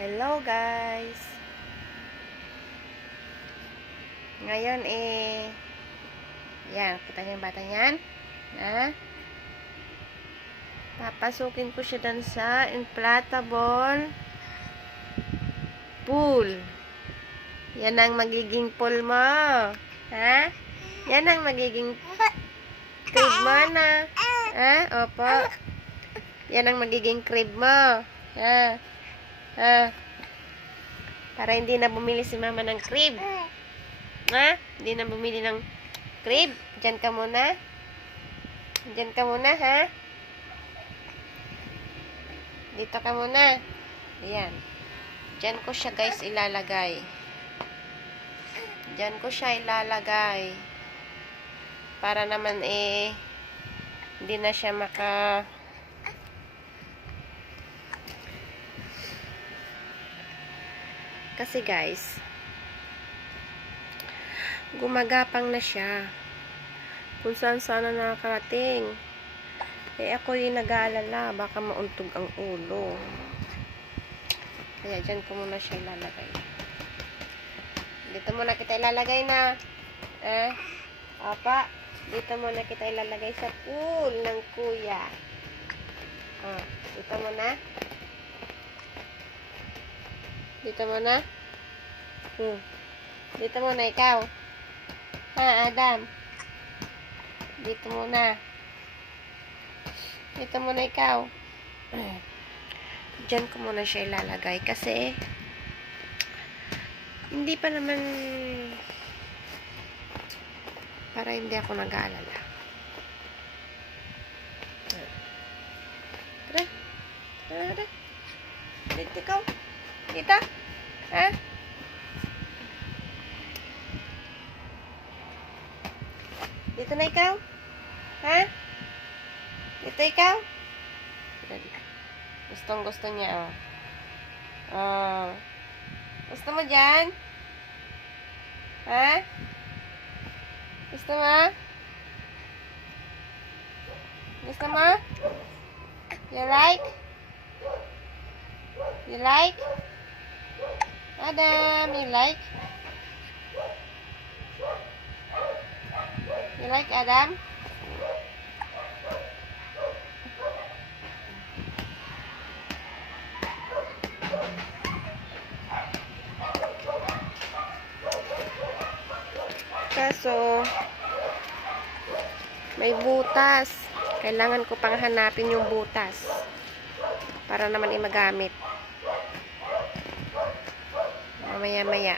Hello guys. Ngayon yan, kita niyo yung bata niyan? Papasukin ko siya dan sa inflatable pool. Yan ang magiging pool mo. Yan ang magiging crib mo na. Opo. Yan ang magiging crib mo. Para hindi na bumili si mama ng crib. Hindi na bumili ng crib. Diyan ka muna. Diyan ka muna, Dito ka muna. Ayan. Diyan ko siya, guys, ilalagay. Diyan ko siya ilalagay. Para naman, hindi na siya Kasi guys, gumagapang na siya. Kung saan sana nakakarating. Ako yung nag-aalala, baka mauntog ang ulo. Kaya dyan ko muna siya ilalagay. Dito muna kita ilalagay na. Opa, dito muna kita ilalagay sa pool ng kuya. Dito muna. Dito muna. Dito muna ikaw. Adam. Dito muna. Dito muna ikaw. Diyan ko muna siya ilalagay kasi hindi pa naman para hindi ako nag-aalala. Tara. Dito ikaw. Dito. Dito na ikaw? Dito ikaw? Gusto niya, Gusto mo dyan? Gusto mo? Gusto mo? You like? You like? Adam, you like? You like Adam? Kaso, may butas. Kailangan ko pang hanapin yung butas. Para naman magamit. Mamaya-maya.